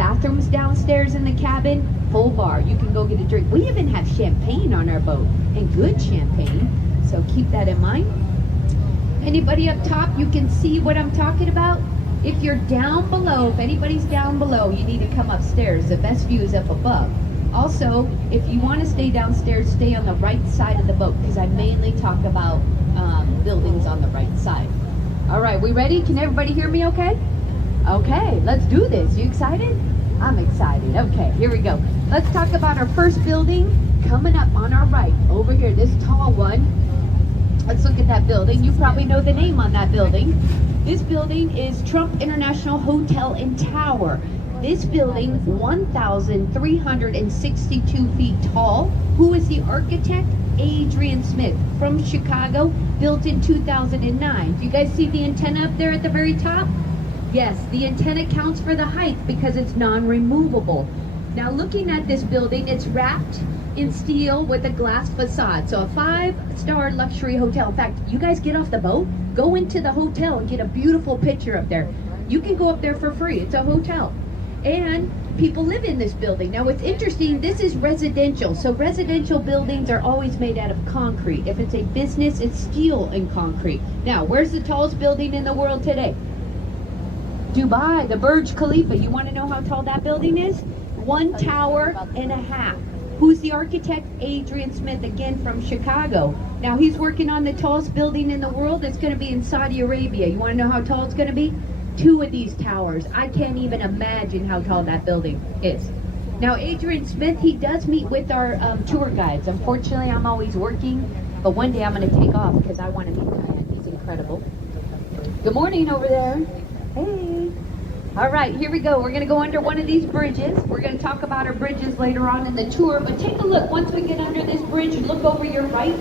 bathrooms downstairs in the cabin, full bar. You can go get a drink. We even have champagne on our boat, and good champagne, so keep that in mind. Anybody up top, you can see what I'm talking about. If you're down below, if anybody's down below, you need to come upstairs. The best view is up above. Also, if you want to stay downstairs, stay on the right side of the boat, because I mainly talk about buildings on the right side. All right, we ready? Can everybody hear me okay? Okay, let's do this. You excited? I'm excited. Okay, here we go. Let's talk about our first building coming up on our right. Over here, this tall one. Let's look at that building. You probably know the name on that building. This building is Trump International Hotel and Tower. This building, 1,362 feet tall. Who is the architect? Adrian Smith from Chicago, built in 2009. Do you guys see the antenna up there at the very top? Yes, the antenna counts for the height because it's non-removable. Now looking at this building, it's wrapped in steel with a glass facade. So a 5-star luxury hotel. In fact, you guys get off the boat, go into the hotel and get a beautiful picture up there. You can go up there for free. It's a hotel. And people live in this building. Now what's interesting, this is residential. So residential buildings are always made out of concrete. If it's a business, it's steel and concrete. Now, where's the tallest building in the world today? Dubai, the Burj Khalifa. You want to know how tall that building is? 1 tower and a half. Who's the architect? Adrian Smith, again from Chicago. Now he's working on the tallest building in the world. It's going to be in Saudi Arabia. You want to know how tall it's going to be? 2 of these towers. I can't even imagine how tall that building is. Now Adrian Smith, he does meet with our tour guides. Unfortunately, I'm always working, but one day I'm going to take off because I want to meet Diane. He's incredible. Good morning over there. Hey. All right, here we go. We're going to go under one of these bridges. We're going to talk about our bridges later on in the tour, but take a look. Once we get under this bridge, look over your right.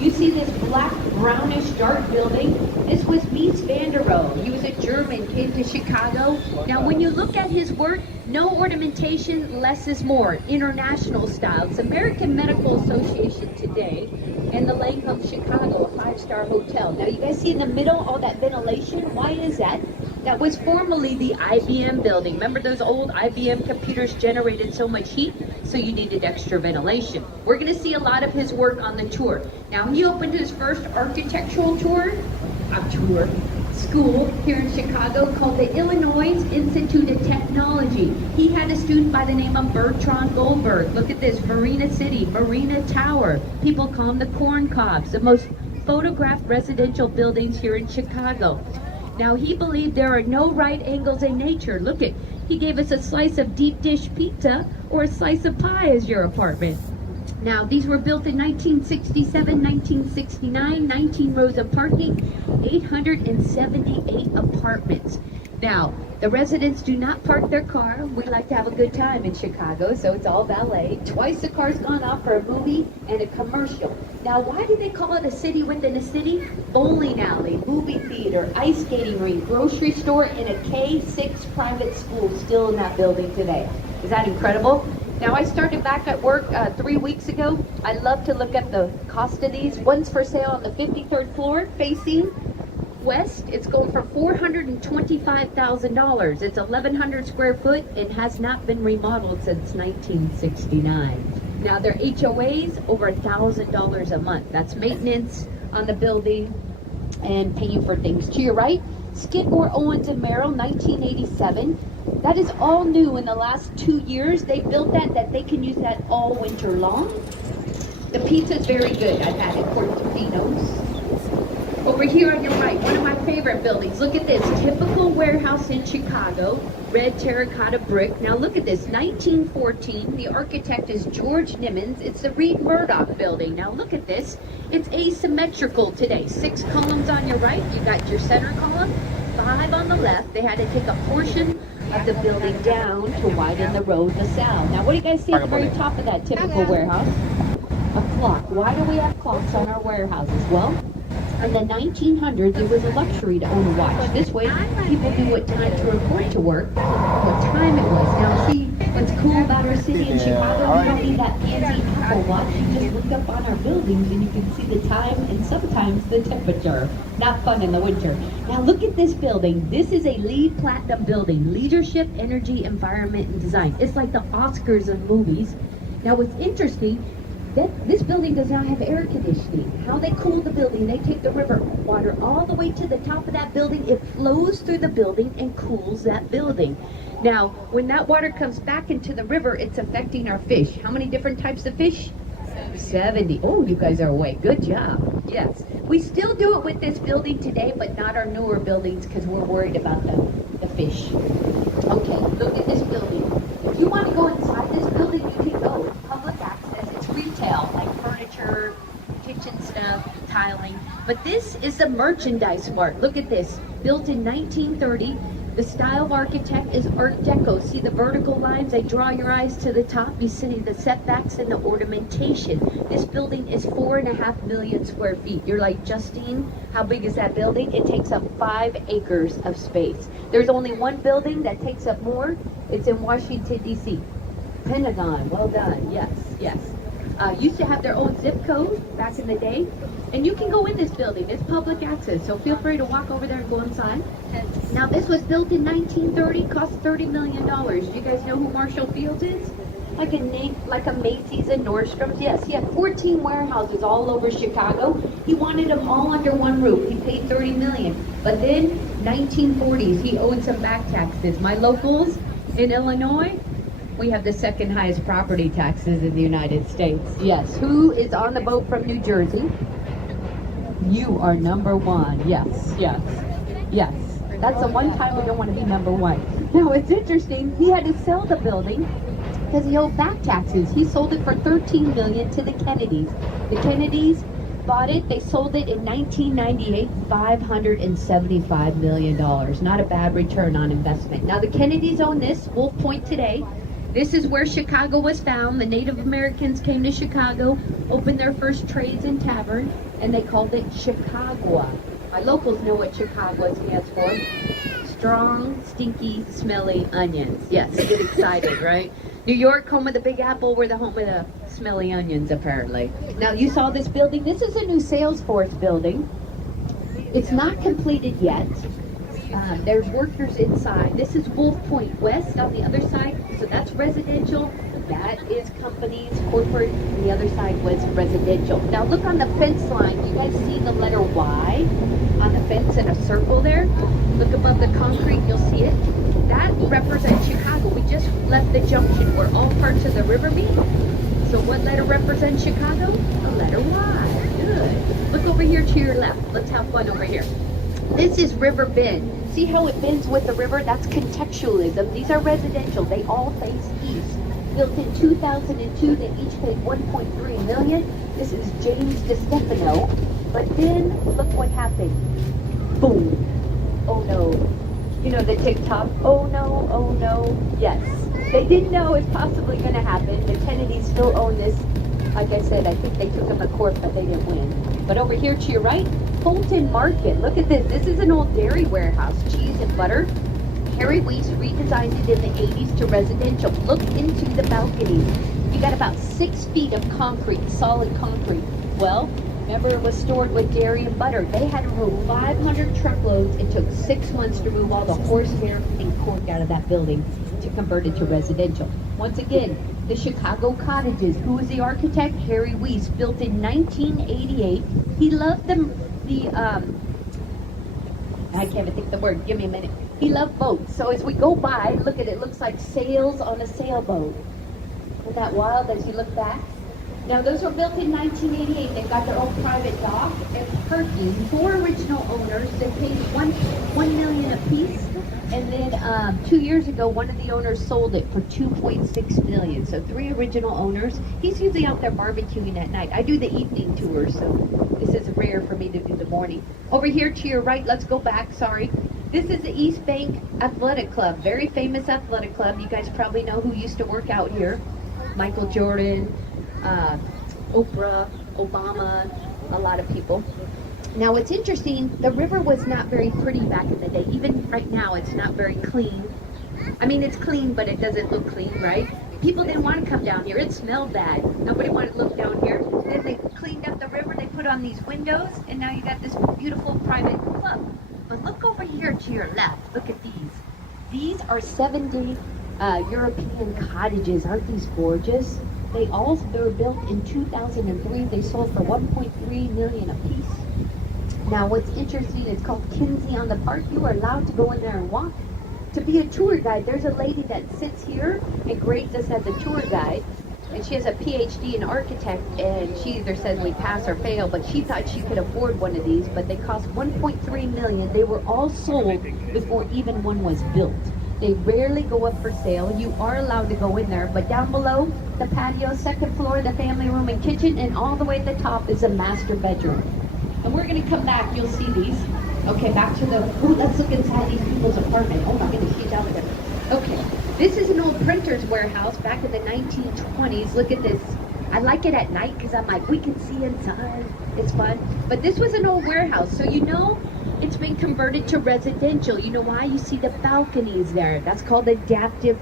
You see this black, brownish, dark building. This was Mies van der Rohe. He was a German, came to Chicago. Now, when you look at his work, no ornamentation, less is more. International style. It's American Medical Association today, and the Langham Chicago, a 5-star hotel. Now, you guys see in the middle all that ventilation? Why is that? That was formerly the IBM building. Remember those old IBM computers generated so much heat? So you needed extra ventilation. We're going to see a lot of his work on the tour. Now he opened his first architectural school here in Chicago called the Illinois Institute of Technology. He had a student by the name of Bertrand Goldberg. Look at this, Marina City, Marina Tower. People call them the corn cobs, the most photographed residential buildings here in Chicago. Now he believed there are no right angles in nature. Look at, he gave us a slice of deep dish pizza or a slice of pie as your apartment. Now these were built in 1967, 1969, 19 rows of parking, 878 apartments. Now, the residents do not park their car. We like to have a good time in Chicago, so it's all valet. Twice the car's gone off for a movie and a commercial. Now, why do they call it a city within a city? Bowling alley, movie theater, ice skating rink, grocery store, and a K-6 private school still in that building today. Is that incredible? Now, I started back at work 3 weeks ago. I love to look at the cost of these. One's for sale on the 53rd floor facing west. It's going for $425,000. It's 1,100 square foot and has not been remodeled since 1969. Now their HOAs over $1,000 a month. That's maintenance on the building and paying for things. To your right, Skidmore, Owens and Merrill, 1987. That is all new in the last 2 years. They built that they can use that all winter long. The pizza is very good. I've had it, Portofino's. Over here on your right, one of my favorite buildings. Look at this, typical warehouse in Chicago, red terracotta brick. Now look at this, 1914. The architect is George Nimmons. It's the Reed Murdoch building. Now look at this. It's asymmetrical today. 6 columns on your right. You got your center column, 5 on the left. They had to take a portion of the building down to widen the road LaSalle. Now what do you guys see at the very top of that typical warehouse? A clock. Why do we have clocks on our warehouses? Well, in the 1900s, it was a luxury to own a watch. This way, people knew what time to report to work, what time it was. Now, see, What's cool about our city in Chicago, we don't need that fancy Apple Watch. You just look up on our buildings and you can see the time and sometimes the temperature. Not fun in the winter. Now look at this building. This is a LEED Platinum building. Leadership, Energy, Environment, and Design. It's like the Oscars of movies. Now what's interesting, this building does not have air conditioning. How they cool the building, they take the river water all the way to the top of that building. It flows through the building and cools that building. Now, when that water comes back into the river, it's affecting our fish. How many different types of fish? 70. Oh, you guys are awake. Good job. Yes. We still do it with this building today, but not our newer buildings because we're worried about the fish. Okay, look at this building. If you want to go inside this building, you can go. It's public access. It's retail, like furniture, kitchen stuff, tiling. But this is the merchandise mart. Look at this. Built in 1930. The style of architect is Art Deco. See the vertical lines? They draw your eyes to the top. You see the setbacks and the ornamentation. This building is 4.5 million square feet. You're like, Justine, how big is that building? It takes up 5 acres of space. There's only one building that takes up more. It's in Washington, D.C. Pentagon. Well done. Yes, yes. Used to have their own zip code back in the day. And you can go in this building. It's public access, so feel free to walk over there and go inside. Now, this was built in 1930, cost $30 million. Do you guys know who Marshall Fields is? Like a Macy's and Nordstrom's. Yes, he had 14 warehouses all over Chicago. He wanted them all under one roof. He paid $30 million. But then, 1940s, he owed some back taxes. My locals in Illinois, we have the second highest property taxes in the United States. Yes. Who is on the boat from New Jersey? You are number one. Yes, yes, yes. That's the one time we don't want to be number one. Now, it's interesting. He had to sell the building because he owed back taxes. He sold it for $13 million to the Kennedys. The Kennedys bought it. They sold it in 1998, $575 million. Not a bad return on investment. Now, the Kennedys own this, Wolf Point today. This is where Chicago was found. The Native Americans came to Chicago, opened their first trades and tavern, and they called it Chicago. My locals know what Chicago stands for. Strong, stinky, smelly onions. Yes, get excited, right? New York, home of the Big Apple, we're the home of the smelly onions, apparently. Now, you saw this building. This is a new Salesforce building. It's not completed yet. There's workers inside. This is Wolf Point West on the other side. So that's residential. That is companies, corporate. And the other side was residential. Now look on the fence line. You guys see the letter Y on the fence in a circle there? Look above the concrete. You'll see it. That represents Chicago. We just left the junction where all parts of the river meet. So what letter represents Chicago? The letter Y. Good. Look over here to your left. Let's have fun over here. This is River Bend. See how it bends with the river? That's contextualism. These are residential. They all face east. Built in 2002, they each paid $1.3 million. This is James DeStefano. But then, look what happened. Boom. Oh no. You know the TikTok, oh no, oh no. Yes. They didn't know it's possibly going to happen. The Kennedys still own this. Like I said, I think they took them to court, but they didn't win. But over here to your right, Fulton Market. Look at this. This is an old dairy warehouse, cheese and butter. Harry Weiss redesigned it in the 80s to residential. Look into the balcony. You got about 6 feet of concrete, solid concrete. Well, remember it was stored with dairy and butter. They had to remove 500 truckloads. It took 6 months to remove all the horsehair and cork out of that building to convert it to residential. Once again, the Chicago cottages. Who was the architect? Harry Weiss, built in 1988. He loved I can't even think the word. Give me a minute. He loved boats. So as we go by, look at it. It looks like sails on a sailboat. Isn't that wild as you look back? Now, those were built in 1988. They've got their own private dock and parking. 4 original owners. They paid $1 million a piece. And then 2 years ago, one of the owners sold it for $2.6 million. So 3 original owners. He's usually out there barbecuing at night. I do the evening tour, so this is rare for me to do the morning. Over here to your right, let's go back, sorry. This is the East Bank Athletic Club. Very famous athletic club. You guys probably know who used to work out here. Michael Jordan, Oprah, Obama, a lot of people. Now, what's interesting, the river was not very pretty back in the day. Even right now, it's not very clean. I mean, it's clean, but it doesn't look clean, right? People didn't want to come down here. It smelled bad. Nobody wanted to look down here. Then they cleaned up the river. They put on these windows, and now you got this beautiful private club. But look over here to your left. Look at these. These are 7-day European cottages. Aren't these gorgeous? They were built in 2003. They sold for 1.3 million a piece. Now, what's interesting, it's called Kinsey on the Park. You are allowed to go in there and walk. To be a tour guide, there's a lady that sits here and grades us as a tour guide, and she has a PhD in architect, and she either says we pass or fail, but she thought she could afford one of these, but they cost 1.3 million. They were all sold before even one was built. They rarely go up for sale. You are allowed to go in there, but down below, the patio, second floor, the family room and kitchen, and all the way at the top is a master bedroom. And we're gonna come back, you'll see these. Okay, back to the, let's look inside these people's apartment. Oh my goodness, she's out there. Okay, this is an old printer's warehouse back in the 1920s. Look at this. I like it at night because I'm like, we can see inside. It's fun. But this was an old warehouse, so you know it's been converted to residential. You know why? You see the balconies there. That's called adaptive